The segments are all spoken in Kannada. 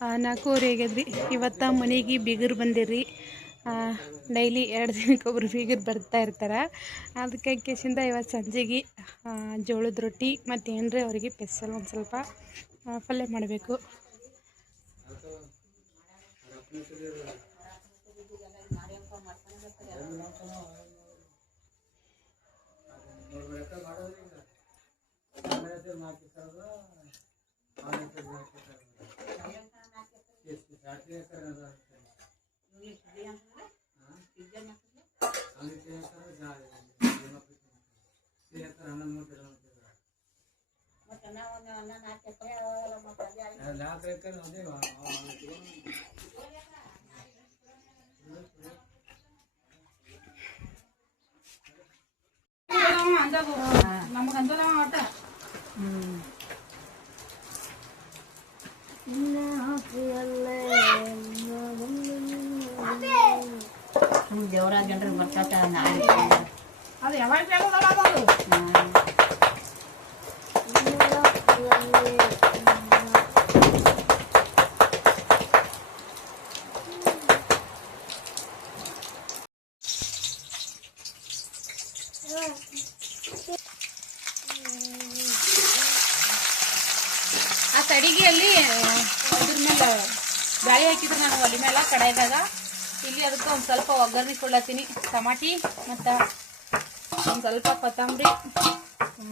4:15 ಆಗ್ಯದ್ರಿ. ಇವತ್ತು ಮನೆಗೆ ಬೀಗರು ಬಂದಿರ್ರಿ. ಡೈಲಿ 2 ದಿನಕ್ಕೊಬ್ರು ಬೀಗರು ಬರ್ತಾ ಇರ್ತಾರೆ. ಅದಕ್ಕೆ ಕೇಸಿಂದ ಇವತ್ತು ಸಂಜೆಗೆ ಜೋಳದ ರೊಟ್ಟಿ ಮತ್ತು ಏನರೇ ಅವರಿಗೆ ಸ್ಪೆಷಲ್ ಒಂದು ಸ್ವಲ್ಪ ಪಲ್ಯ ಮಾಡಬೇಕು. ದೇವರಾಜ ಜನರು ಬರ್ತಾತ ಅದು ಯಾವಾಗ ಆ ಸಡಿಗೆ ಅಲ್ಲಿ ಅದ್ರ ಮೇಲೆ ಗಾಳಿ ಹಾಕಿದ್ರೆ ನಾನು ಒಲೆ ಮೇಲೆ ಕಡಾಯಿದಾಗ ಇಲ್ಲಿ ಅದಕ್ಕೆ ಒಂದು ಸ್ವಲ್ಪ ಒಗ್ಗರಣೆ ಕೊಡ್ಲತ್ತೀನಿ. ಟಮಾಟಿ ಮತ್ತು ಒಂದು ಸ್ವಲ್ಪ ಕೊತ್ತಂಬರಿ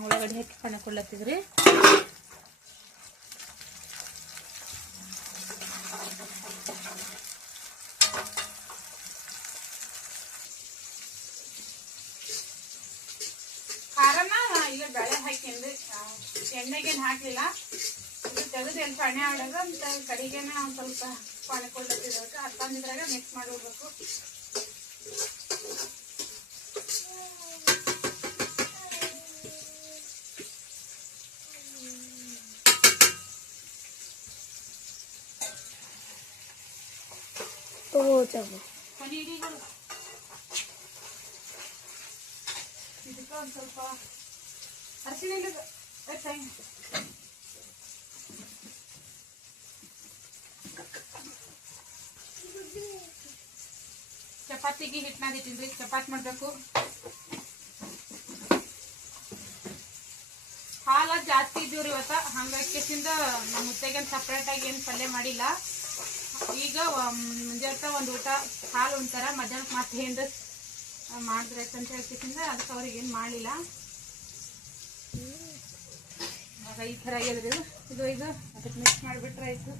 ಉಳ್ಳಾಗಡ್ಡಿ ಹಾಕಿ ಕಣ್ಣ ಕೊಡ್ಲತ್ತಿದ್ರಿ. ಖಾರನ ಇಲ್ಲ ಬೇಳೆ ಹಾಕಿಂದು ಎಣ್ಣೆಗೇನು ಹಾಕಲಿಲ್ಲ. ಇದು ತೆಗೆದು ಎಲ್ಲಿ ಪಾಣೆ ಆಡೋದು ಅಂತ ಕಡೆಗೇನೆ ಒಂದು ಸ್ವಲ್ಪ ಪಾಣೆ ಕೊಡ್ಲತ್ತಿದ್ದಕ್ಕೆ ಹತ್ತಂದಿದ್ರಾಗ ಮಿಕ್ಸ್ ಮಾಡಿ ಹೋಗ್ಬೇಕು. ಇದಕ್ಕೆ ಒಂದು ಸ್ವಲ್ಪ ಅರಿಶಿನ ಚಪಾತಿಗೆ ಹಿಟ್ಟನಾಗ ಇಟ್ಟಿನ್ರಿ. ಚಪಾತಿ ಮಾಡಬೇಕು. ಹಾಲ ಜಾಸ್ತಿ ಇದ್ದೀವ್ರಿ ಇವತ್ತ. ಹಂಗಾಕಿಸಿಂದ ನಮ್ಮ ಮುತ್ತೆಗೇನು ಸಪ್ರೇಟಾಗಿ ಏನು ಪಲ್ಯ ಮಾಡಿಲ್ಲ. ಈಗ ಮುಂಜಾನೆ ಒಂದು ಊಟ ಹಾಲು ಉಣ್ತಾರ, ಮಧ್ಯಾಹ್ನಕ್ಕೆ ಮತ್ತೆ ಏನು ಮಾಡಿದ್ರೆ ಅಂತ ಹೇಳ್ಕಿಸಿಂದ ಅದಕ್ಕೆ ಅವ್ರಿಗೆ ಏನು ಮಾಡಲಿಲ್ಲ. ಆಗ ಈ ಥರ ಆಗ್ಯದ್ರಿ ಇದು. ಅದಕ್ಕೆ ಮಿಕ್ಸ್ ಮಾಡಿಬಿಟ್ರೆ ಆಯಿತು.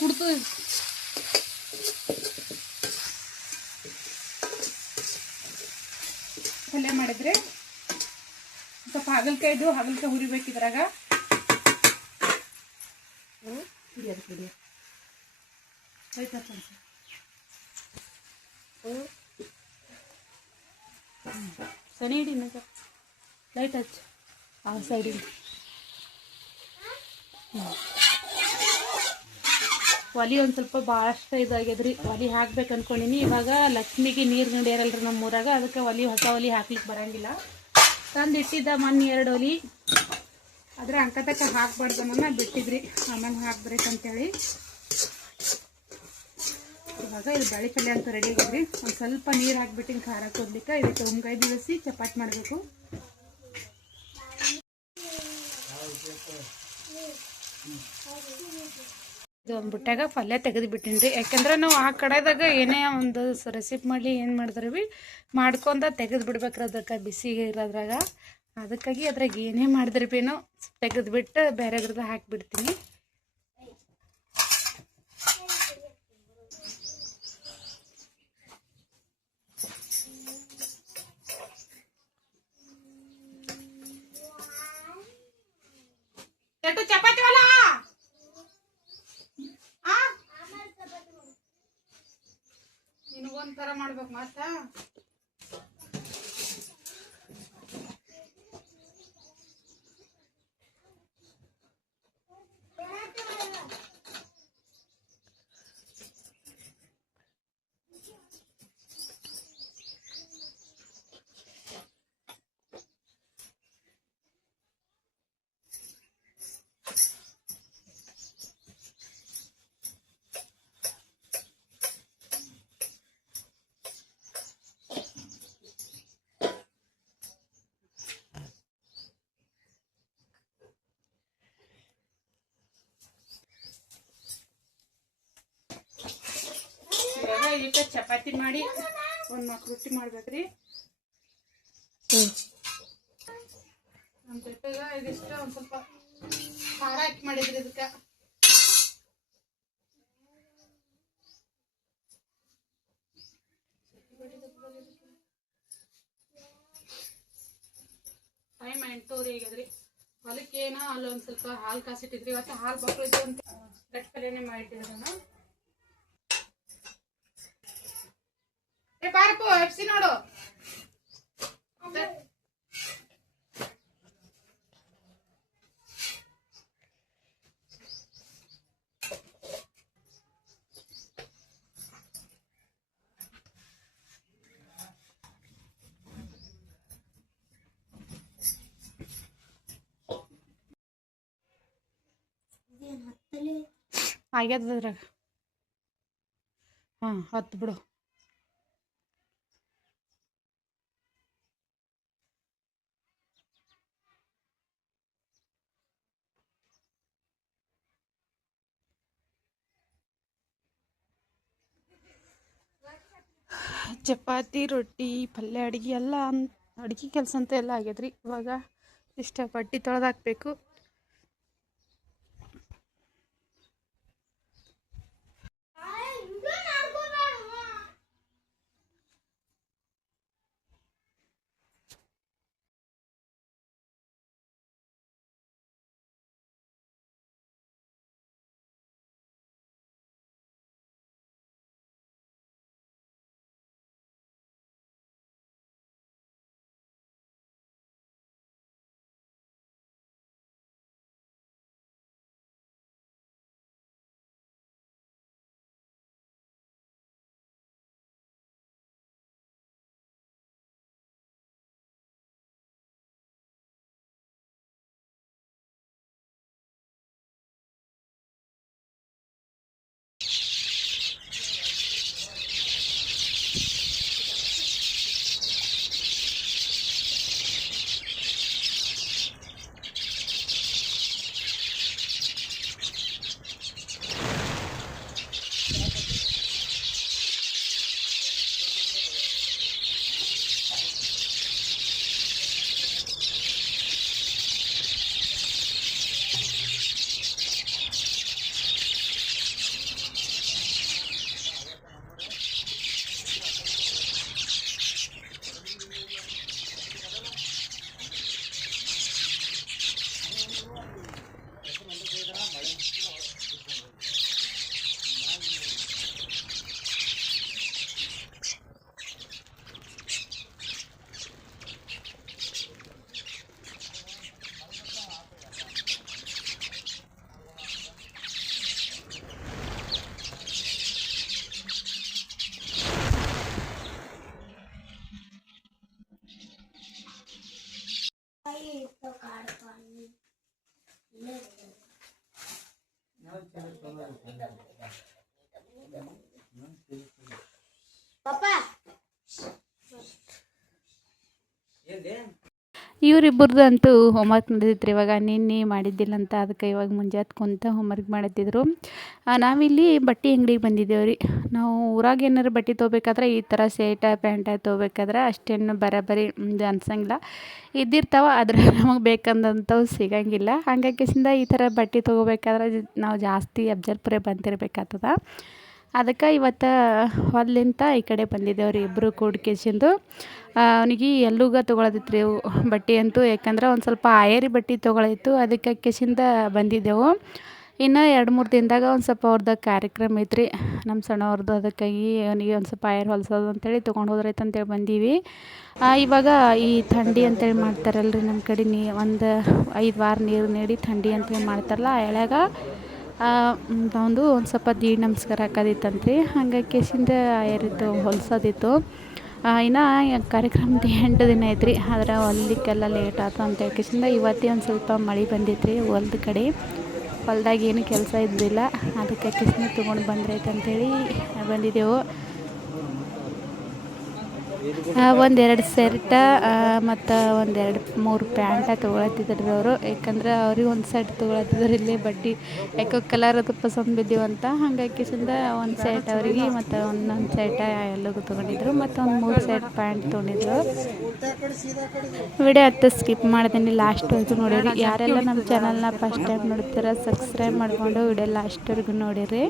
ಹುಡ್ತು ಪಲ್ಯ ಮಾಡಿದ್ರೆ ಸ್ವಲ್ಪ ಹಾಗಲಕಾಯಿ ಹುರಿಬೇಕಿದ್ರಾಗ. ಸನಿ ಹಿಡಿ ಲೈಟ್ ಹಚ್ಚು ಆ ಸೈಡಿಗೆ. ಒಲಿ ಒಂದು ಸ್ವಲ್ಪ ಭಾಳಷ್ಟು ಇದಾಗ್ಯದ್ರಿ. ಒಲಿ ಹಾಕ್ಬೇಕು ಅನ್ಕೊಂಡಿನಿ. ಇವಾಗ ಲಕ್ಷ್ಮಿಗೆ ನೀರು ನಡೆಯರಲ್ರಿ ನಮ್ಮೂರಾಗ. ಅದಕ್ಕೆ ಹೊಸ ಒಲಿ ಹಾಕ್ಲಿಕ್ಕೆ ಬರಂಗಿಲ್ಲ. ತಂದು ಇಟ್ಟಿದ್ದ ಮೊನ್ನೆ 2 ಒಲಿ. ಆದರೆ ಅಂಕತಕ್ಕ ಹಾಕ್ಬಾರ್ದು ನನ್ನ ಬಿಟ್ಟಿದ್ರಿ, ಆಮೇಲೆ ಹಾಕ್ಬೇಕಂತೇಳಿ. ಇವಾಗ ಇದು ಬೇಳೆ ಪಲ್ಯ ಅಂತ ರೆಡಿ ಆಗಿದ್ರಿ. ಒಂದು ಸ್ವಲ್ಪ ನೀರು ಹಾಕ್ಬಿಟ್ಟಿನ ಖಾರ ಕೊಡ್ಲಿಕ್ಕೆ. ಇದಕ್ಕೆ ಉಮ್ಗಾಯಿ ದಿವಸಿ ಚಪಾತಿ ಮಾಡಬೇಕು. ಇದು ಒಂದು ಬುಟ್ಟಾಗ ಪಲ್ಯ ತೆಗೆದು ಬಿಟ್ಟಿನ್ರಿ. ಯಾಕಂದ್ರೆ ನಾವು ಆ ಕಡೆದಾಗ ಏನೇ ಒಂದು ರೆಸಿಪಿ ಮಾಡಲಿ ಏನು ಮಾಡಿದ್ರಿ ಮಾಡ್ಕೊಂಡ ತೆಗೆದು ಬಿಡ್ಬೇಕ್ರಿ. ಅದಕ್ಕೆ ಬಿಸಿ ಇರೋದ್ರಾಗ. ಅದಕ್ಕಾಗಿ ಅದ್ರಾಗ ಏನೇ ಮಾಡಿದ್ರಿ ಭೀನು ತೆಗೆದುಬಿಟ್ಟು ಬೇರೆದ್ರದ್ದು ಹಾಕಿಬಿಡ್ತೀನಿ. ಚಪಾತಿ ವಾಲ ನಿನಗೊಂಥರ ಮಾಡ್ಬೇಕು. ಮತ್ತ ಈಗ ಚಪಾತಿ ಮಾಡಿ ಒಂದು 4 ರೊಟ್ಟಿ ಮಾಡ್ಬೇಕ್ರಿ. ನಮ್ಮ ಜೊತೆಗೆ ಇದಿಷ್ಟು ಒಂದು ಸ್ವಲ್ಪ ಖಾರ ಹಾಕಿ ಮಾಡಿದ್ರಿ ಇದಕ್ಕೆ. ಟೈಮ್ 8:30 ಆಗ್ಯದ್ರಿ. ಹೊಲಕ್ಕೆ ಏನೋ ಅಲ್ಲೊಂದು ಸ್ವಲ್ಪ ಹಾಲು ಕಾಸಿಟ್ಟಿದ್ರಿ. ಇವತ್ತು ಹಾಲು ಬಾಕ್ಳಿದ್ದು ಅಂತ ಗಟ್ಟಿ ಪಲ್ಯನೇ ಮಾಡಿಟ್ಟಿದ್ರಿ ನಾನು. ಬಾರಪ್ಪು ಎಫ್ಸಿ ನೋಡು. ಆಗ್ಯದ ಅದ್ರಾಗ. ಹಾಂ ಹತ್ತು ಬಿಡು. ಚಪಾತಿ ರೊಟ್ಟಿ ಪಲ್ಯ ಅಡುಗೆ ಎಲ್ಲ ಅಡುಗೆ ಕೆಲಸ ಅಂತ ಎಲ್ಲ ಆಗ್ಯದ್ರಿ. ಇವಾಗ ಇಷ್ಟ ಬಟ್ಟೆ ತೊಳೆದು ಹಾಕಬೇಕು. ಇವರಿಬ್ಬರದಂತೂ ಹೋಮ್ವರ್ಕ್ ನಡೆದಿತ್ತು ಇವಾಗ. ನಿನ್ನೆ ಮಾಡಿದ್ದಿಲ್ಲ ಅಂತ ಅದಕ್ಕೆ ಇವಾಗ ಮುಂಜಾನೆ ಕುಂತ ಹೋಮ್ವರ್ಕ್ ಮಾಡತ್ತಿದ್ರು. ನಾವಿಲ್ಲಿ ಬಟ್ಟೆ ಅಂಗಡಿಗೆ ಬಂದಿದ್ದೇವೆ ರೀ. ನಾವು ಊರಾಗ ಏನಾರು ಬಟ್ಟೆ ತೊಗೋಬೇಕಾದ್ರೆ ಈ ಥರ ಸೇಟ ಪ್ಯಾಂಟ ತೊಗೋಬೇಕಾದ್ರೆ ಅಷ್ಟೇನು ಬರೋಬ್ಬರಿ ಅನ್ಸಂಗಿಲ್ಲ. ಇದ್ದಿರ್ತಾವೆ ಆದರೆ ನಮಗೆ ಬೇಕಂದಂಥವು ಸಿಗಂಗಿಲ್ಲ. ಹಾಗಾಗಿಸಿಂದ ಈ ಥರ ಬಟ್ಟೆ ತೊಗೋಬೇಕಾದ್ರೆ ನಾವು ಜಾಸ್ತಿ ಅಫ್ಜಲ್ಪುರ ಬಂದಿರಬೇಕಾಗ್ತದ. ಅದಕ್ಕೆ ಇವತ್ತು ಹೊಲ್ಲಿಂದ ಈ ಕಡೆ ಬಂದಿದ್ದೇವೆ ರೀ ಇಬ್ಬರು ಕೂಡ್ಕೇಸಿಂದು. ಅವನಿಗೆ ಎಲ್ಲೂಗ ತೊಗೊಳದಿತ್ತು ರೀ ಬಟ್ಟೆ ಅಂತೂ. ಯಾಕಂದ್ರೆ ಒಂದು ಸ್ವಲ್ಪ ಆಯರಿ ಬಟ್ಟೆ ತೊಗೊಳಿತ್ತು. ಅದಕ್ಕೆ ಕೇಸಿಂದ ಬಂದಿದ್ದೆವು. ಇನ್ನು 2-3 ದಿನದಾಗ ಒಂದು ಸ್ವಲ್ಪ ಅವ್ರದ್ದು ಕಾರ್ಯಕ್ರಮ ಐತ್ರಿ ನಮ್ಮ ಸಣ್ಣವ್ರದ್ದು. ಅದಕ್ಕಾಗಿ ಅವನಿಗೆ ಒಂದು ಸ್ವಲ್ಪ ಆಯರ್ ಹೊಲ್ಸೋದು ಅಂತೇಳಿ ತೊಗೊಂಡು ಹೋದ್ರೈತೆ ಅಂತೇಳಿ ಬಂದೀವಿ. ಇವಾಗ ಈ ಥಂಡಿ ಅಂತೇಳಿ ಮಾಡ್ತಾರಲ್ರಿ ನಮ್ಮ ಕಡೆ ಒಂದು 5 ವಾರ ನೀರು ನೀಡಿ ಥಂಡಿ ಅಂತೇಳಿ ಮಾಡ್ತಾರಲ್ಲ ಆ ಎಳ್ಯಾಗ ಒಂದು ಸ್ವಲ್ಪ ದೀಡ್ ನಮಸ್ಕಾರ ಹಾಕೋದಿತ್ತಂತ್ರಿ. ಹಂಗಾಗಿ ಕೇಸಿಂದ ಆಯರಿದ್ದು ಹೊಲ್ಸೋದಿತ್ತು. ಇನ್ನು ಕಾರ್ಯಕ್ರಮದ 8 ದಿನ ಐತ್ರಿ. ಆದ್ರೆ ಹೊಲಿಕ್ಕೆಲ್ಲ ಲೇಟ್ ಆಯ್ತು ಅಂತ ಕೇಸಿಂದ ಇವತ್ತೇ ಒಂದು ಸ್ವಲ್ಪ ಮಳೆ ಬಂದಿತ್ತು ರೀ ಹೊಲ್ದ ಕಡೆ. ಹೊಲ್ದಾಗ ಏನು ಕೆಲಸ ಇದ್ದಿಲ್ಲ. ಅದಕ್ಕೆ ಕೇಸಿಂದ ತೊಗೊಂಡು ಬಂದ್ರೈತೆ ಅಂತೇಳಿ ಬಂದಿದ್ದೆವು. ಒಂದೆರಡು ಶರ್ಟ ಮತ್ತು ಮೂರು ಪ್ಯಾಂಟ ತೊಗೊಳತ್ತಿದ್ರು ಅವರು. ಯಾಕಂದ್ರೆ ಅವ್ರಿಗೆ ಒಂದು ಸೆಟ್ ತೊಗೊಳತ್ತಿದ್ರು ಇಲ್ಲೇ ಬಡ್ಡಿ ಯಾಕೋ ಕಲರ್ ಅದು ಪಸಂದ್ ಬಿದ್ದೀವಂತ ಹಾಗಾಗಿ ಒಂದು ಸೆಟ್ ಅವರಿಗೆ ಮತ್ತು ಒಂದೊಂದು ಸೆಟ ಎಲ್ಲರಿಗೂ ತೊಗೊಂಡಿದ್ರು ಮತ್ತು ಒಂದು 3 ಸೆಟ್ ಪ್ಯಾಂಟ್ ತೊಗೊಂಡಿದ್ರು. ವಿಡಿಯೋ ಸ್ಕಿಪ್ ಮಾಡ್ತೀನಿ, ಲಾಸ್ಟ್ವರೆಗೂ ನೋಡಿರಿ. ಯಾರೆಲ್ಲ ನಮ್ಮ ಚಾನಲ್ನ ಫಸ್ಟ್ ಟೈಮ್ ನೋಡ್ತೀರ ಸಬ್ಸ್ಕ್ರೈಬ್ ಮಾಡಿಕೊಂಡು ವಿಡಿಯೋ ಲಾಸ್ಟ್ವರೆಗೂ ನೋಡಿರಿ.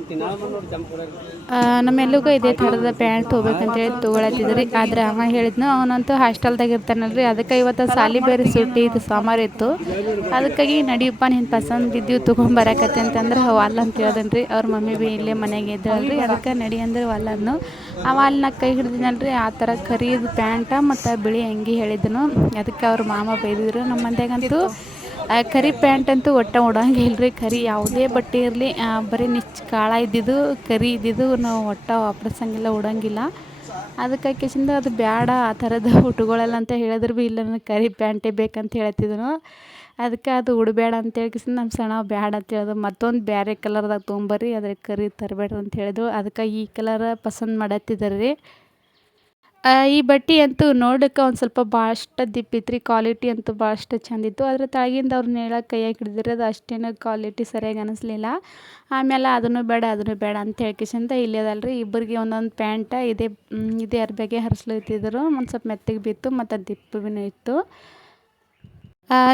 ನಮ್ಮೆಲ್ಲರಿಗೂ ಇದೇ ಥರದ ಪ್ಯಾಂಟ್ ತೊಗೋಬೇಕಂತೇಳಿ ತೊಗೊಳತ್ತಿದ್ರಿ. ಆದರೆ ಅವ ಹೇಳಿದ್ನು, ಅವನಂತೂ ಹಾಸ್ಟೆಲ್ದಾಗ ಇರ್ತಾನಲ್ರಿ, ಅದಕ್ಕೆ ಇವತ್ತು ಸಾಲಿ ಬೇರೆ ಸುಟ್ಟಿ ಇದು ಸೋಮವಾರ ಇತ್ತು. ಅದಕ್ಕಾಗಿ ನಡಿಯಪ್ಪ ನೀನು ಪಸಂದ್ ಬಿದ್ದೀವಿ ತೊಗೊಂಬರಕತ್ತೆ ಅಂತಂದ್ರೆ ಅಲ್ಲ ಅಂತ ಹೇಳ್ದನ್ರಿ. ಅವ್ರ ಮಮ್ಮಿ ಭೀ ಇಲ್ಲೇ ಮನೆಗೆ ಇದ್ದಳಲ್ರಿ, ಅದಕ್ಕೆ ನಡಿ ಅಂದ್ರೆ ಅಲ್ಲನ್ನು. ಅವ ಅಲ್ಲಿ ಕೈ ಹಿಡ್ದಿನಲ್ರಿ, ಆ ಥರ ಕರಿದು ಪ್ಯಾಂಟ ಮತ್ತು ಬಿಳಿ ಅಂಗಿ ಹೇಳಿದನು. ಅದಕ್ಕೆ ಅವ್ರ ಮಾಮ ಬೈದಿದ್ರು. ನಮ್ಮ ಮಂದ್ಯಾಗಂತೂ ಕರಿ ಪ್ಯಾಂಟ್ ಅಂತೂ ಒಟ್ಟು ಉಡಂಗಿಲ್ರಿ. ಕರಿ ಯಾವುದೇ ಬಟ್ಟೆ ಇರಲಿ ಬರೀ ಕಾಳ ಇದ್ದಿದ್ದು ಕರಿ ಇದ್ದಿದ್ದು ನಾವು ಒಟ್ಟು ವಾಪರ್ಸಂಗಿಲ್ಲ, ಉಡಂಗಿಲ್ಲ. ಅದಕ್ಕಾಗಿಸಿಂದ ಅದು ಬೇಡ ಆ ಥರದ ಉಟ್ಕೊಳ್ಳಲ್ಲ ಅಂತ ಹೇಳಿದ್ರು ಭೀ ಇಲ್ಲ ನನಗೆ ಕರಿ ಪ್ಯಾಂಟೇ ಬೇಕಂತ ಹೇಳ್ತಿದ್ದನು. ಅದಕ್ಕೆ ಅದು ಉಡಬೇಡ ಅಂತ ಹೇಳ್ಕಿಸಿಂದ ನಮ್ಮ ಸಣ್ಣ ಬೇಡ ಅಂತ ಹೇಳಿದ್ರು. ಮತ್ತೊಂದು ಬೇರೆ ಕಲರ್ದಾಗ ತೊಗೊಂಬರ್ರಿ, ಅದ್ರ ಕರಿ ತರಬೇಡ್ರಿ ಅಂತ ಹೇಳಿದ್ರು. ಅದಕ್ಕೆ ಈ ಕಲರ್ ಪಸಂದ್ ಮಾಡತ್ತಿದ್ದಾರೆ ರೀ. ಈ ಬಟ್ಟೆ ಅಂತೂ ನೋಡೋಕೆ ಒಂದು ಸ್ವಲ್ಪ ಭಾಳಷ್ಟು ದಿಪ್ಪಿತ್ತು ರೀ. ಕ್ವಾಲಿಟಿ ಅಂತೂ ಭಾಳಷ್ಟು ಚೆಂದಿತ್ತು. ಅದ್ರ ತಳಗಿಂದ ಅವ್ರು ನೇಳಕ್ಕೆ ಕೈಯಾಗಿ ಹಿಡಿದಿರಿ, ಅದು ಅಷ್ಟೇನು ಕ್ವಾಲಿಟಿ ಸರಿಯಾಗಿ ಅನ್ನಿಸ್ಲಿಲ್ಲ. ಆಮೇಲೆ ಅದನ್ನು ಬೇಡ ಅಂತ ಹೇಳ್ಕಿಸಿಂದ ಇಲ್ಲೇ ಅದಲ್ರಿ ಇಬ್ಬರಿಗೆ ಒಂದೊಂದು ಪ್ಯಾಂಟ ಇದೇ ಅರ್ಬೆಗೆ ಹರಿಸ್ಲತ್ತಿದ್ರು. ಒಂದು ಸ್ವಲ್ಪ ಮೆತ್ತಗೆ ಬಿತ್ತು ಮತ್ತು ದಿಪ್ಪು ಭೀ ಇತ್ತು.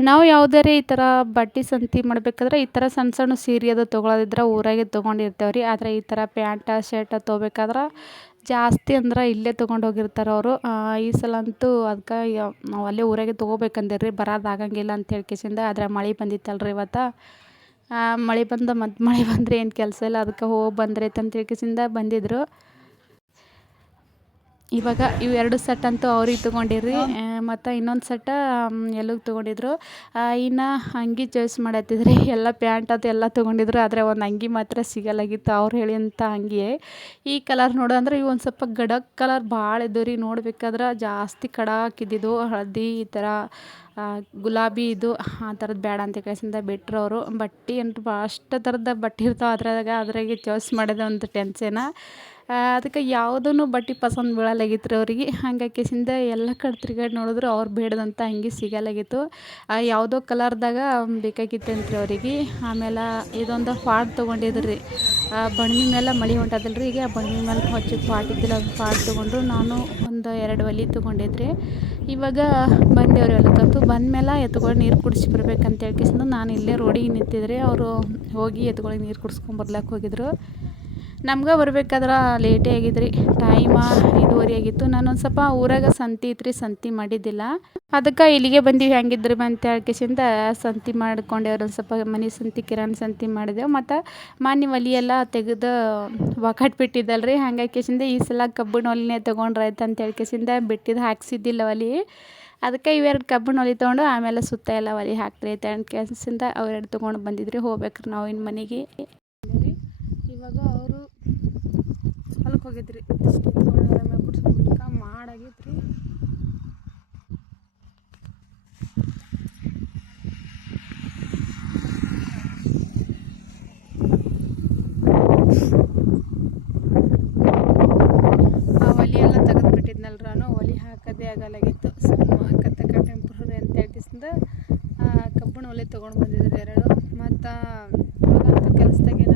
ನಾವು ಯಾವುದಾರೆ ಈ ಥರ ಬಟ್ಟೆ ಸಂತೆ ಮಾಡ್ಬೇಕಾದ್ರೆ ಈ ಥರ ಸಣ್ಣ ಸಣ್ಣ ಸೀರೆ ಅದು ತೊಗೊಳೋದಿದ್ರೆ ಊರಾಗೆ ತೊಗೊಂಡಿರ್ತೇವೆ ರೀ. ಆದರೆ ಈ ಥರ ಪ್ಯಾಂಟ ಶರ್ಟ ತೊಗೋಬೇಕಾದ್ರೆ ಜಾಸ್ತಿ ಅಂದ್ರೆ ಇಲ್ಲೇ ತೊಗೊಂಡು ಹೋಗಿರ್ತಾರೆ ಅವರು. ಈ ಸಲ ಅಂತೂ ಅದಕ್ಕೆ ನಾವು ಅಲ್ಲೇ ಊರಾಗೆ ತೊಗೋಬೇಕಂದಿರಿ, ಬರೋದಾಗಂಗಿಲ್ಲ ಅಂತ ಹೇಳ್ಕಿಸಿಂದ. ಆದರೆ ಮಳೆ ಬಂದಿತ್ತಲ್ರಿ ಇವತ್ತು. ಮಳೆ ಬಂದರೆ ಏನು ಕೆಲಸ ಇಲ್ಲ, ಅದಕ್ಕೆ ಹೋಗಿ ಬಂದ್ರೈತೆ ಅಂತ ಹೇಳ್ಕಿಸಿಂದ ಬಂದಿದ್ರು. ಇವಾಗ ಇವು 2 ಸೆಟ್ ಅಂತೂ ಅವ್ರಿಗೆ ತೊಗೊಂಡಿರಿ. ಮತ್ತು ಇನ್ನೊಂದು ಸೆಟ್ಟ ಎಲ್ಲಿಗೆ ತೊಗೊಂಡಿದ್ರು. ಇನ್ನು ಅಂಗಿ ಚಾಯ್ಸ್ ಮಾಡತ್ತಿದ್ರಿ. ಎಲ್ಲ ಪ್ಯಾಂಟ್ ಅದು ಎಲ್ಲ ತೊಗೊಂಡಿದ್ರು. ಆದರೆ ಒಂದು ಅಂಗಿ ಮಾತ್ರ ಸಿಗಲಾಗಿತ್ತು, ಅವ್ರು ಹೇಳಿದಂಥ ಅಂಗಿಯೇ. ಈ ಕಲರ್ ನೋಡು ಅಂದ್ರೆ ಇವು ಒಂದು ಸ್ವಲ್ಪ ಗಡಕ್ ಕಲರ್ ಭಾಳ ಇದ್ದವು ರೀ. ನೋಡ್ಬೇಕಾದ್ರೆ ಜಾಸ್ತಿ ಕಡಾಕಿದ್ದಿದ್ದು ಹಳದಿ ಈ ಥರ ಗುಲಾಬಿ ಇದು ಆ ಥರದ್ದು ಬೇಡ ಅಂತ ಕಳಿಸಿಂದ ಬಿಟ್ಟರು ಅವರು. ಬಟ್ಟೆ ಅಂತೂ ಭಾಳಷ್ಟು ಥರದ ಬಟ್ಟೆ ಇರ್ತಾವೆ ಅದ್ರಾಗೆ ಚಾಯ್ಸ್ ಮಾಡಿದೆ ಒಂದು ಟೆನ್ಷನ. ಅದಕ್ಕೆ ಯಾವುದೂ ಬಟ್ಟೆ ಪಸಂದ್ ಬೀಳಲಾಗಿತ್ತು ರೀ ಅವ್ರಿಗೆ. ಹಂಗಾಕಿಸಿಂದ ಎಲ್ಲ ಕಡೆ ತಿರ್ಗಾಡಿ ನೋಡಿದ್ರು ಅವ್ರು ಬೇಡದಂಥ ಅಂಗಿ ಸಿಗಲಾಗಿತ್ತು. ಯಾವುದೋ ಕಲರ್ದಾಗ ಬೇಕಾಗಿತ್ತಂತ್ರಿ ಅವರಿಗೆ. ಆಮೇಲೆ ಇದೊಂದು ಫಾಡ್ ತೊಗೊಂಡಿದ್ರು ರೀ. ಬಣ್ಮಿ ಮೇಲೆ ಮಳೆ ಹೊಂಟದಲ್ರಿ, ಈಗ ಬಣ್ಮಿ ಮೇಲೆ ಹೊಚ್ಚಕ್ಕೆ ಪಾಟ್ ಇದ್ದಿಲ್ಲ, ಅದು ಪಾಟ್ ತೊಗೊಂಡ್ರು. ನಾನು ಒಂದು 2 ಒಲೆ ತೊಗೊಂಡಿದ್ರಿ. ಇವಾಗ ಬಂದೇವ್ರಿ ಹೊಲಕ್ಕಂತೂ. ಬಂದಮೇಲೆ ಎತ್ಕೊಂಡು ನೀರು ಕುಡಿಸಿ ಬರ್ಬೇಕಂತ ಹೇಳ್ಕಿಸಿಂದ ನಾನು ಇಲ್ಲೇ ರೋಡಿಗೆ ನಿಂತಿದ್ರಿ. ಅವರು ಹೋಗಿ ಎತ್ಗಳಿಗೆ ನೀರು ಕುಡಿಸ್ಕೊಂಬರ್ಲಕ್ಕೆ ಹೋಗಿದ್ರು. ನಮ್ಗೆ ಬರ್ಬೇಕಾದ್ರೆ ಲೇಟೇ ಆಗಿದ್ರಿ, ಟೈಮ 5:30 ಆಗಿತ್ತು. ನಾನೊಂದು ಸ್ವಲ್ಪ ಊರಾಗ ಸಂತೆ ಇತ್ತು ರೀ, ಸಂತೆ ಮಾಡಿದ್ದಿಲ್ಲ. ಅದಕ್ಕೆ ಇಲ್ಲಿಗೆ ಬಂದೀವಿ, ಹೆಂಗಿದ್ರಿ ಅಂತ ಹೇಳ್ಕಿಸಿಂದ ಸಂತೆ ಮಾಡ್ಕೊಂಡೇವ್ರು. ಒಂದು ಸ್ವಲ್ಪ ಮನೆ ಸಂತೆ ಕಿರಾಣಿ ಸಂತೆ ಮಾಡಿದೆವು. ಮತ್ತು ಮನೆ ಒಲೆ ತೆಗೆದು ಒಕ್ಕಟ್ಟು ಬಿಟ್ಟಿದ್ದಲ್ರಿ, ಹಂಗಾಕಿಸಿಂದ ಈ ಸಲ ಕಬ್ಬಿಣ ಒಲೆನೇ ತೊಗೊಂಡ್ರಾಯ್ತು ಅಂತ ಹೇಳ್ಕಿಸಿಂದ ಬಿಟ್ಟಿದ್ದು ಹಾಕ್ಸಿದ್ದಿಲ್ಲ ಒಲೆ. ಅದಕ್ಕೆ ಇವೆರಡು ಕಬ್ಬಿಣ ಒಲೆ ತೊಗೊಂಡು ಆಮೇಲೆ ಸುತ್ತ ಎಲ್ಲ ಒಲೆ ಹಾಕ್ರಿ ಅಂತ ಹೇಳ್ಕಿಸಿಂದ ಅವೆರಡು ತೊಗೊಂಡು ಬಂದಿದ್ರಿ. ಹೋಗ್ಬೇಕ್ರಿ ನಾವು ಇನ್ನು ಮನೆಗೆ. ಇವಾಗ ಅವರು ಹೊಲಕ್ಕೆ ಹೋಗಿದ್ರಿ, ಕುಡ್ಸ್ಕೊಂಡ್ಲಿಕ್ಕೆ ಮಾಡಾಗಿದ್ರಿ. ಆ ಒಲೆ ಎಲ್ಲ ತೆಗೆದುಬಿಟ್ಟಿದ್ನಲ್ರ ನಾನು, ಒಲೆ ಹಾಕೋದೇ ಆಗಲಾಗಿತ್ತು. ಕತ್ತಕ ಟೆಂಪ್ರರಿ ಅಂತ ಹೇಳ್ಕಿಸಿಂದ ಕಬ್ಬಿಣ ಒಲೆ ತೊಗೊಂಡು ಬಂದಿದ್ರಿ 2. ಮತ್ತು ಇವಾಗಂತೂ ಕೆಲಸದಾಗೇನು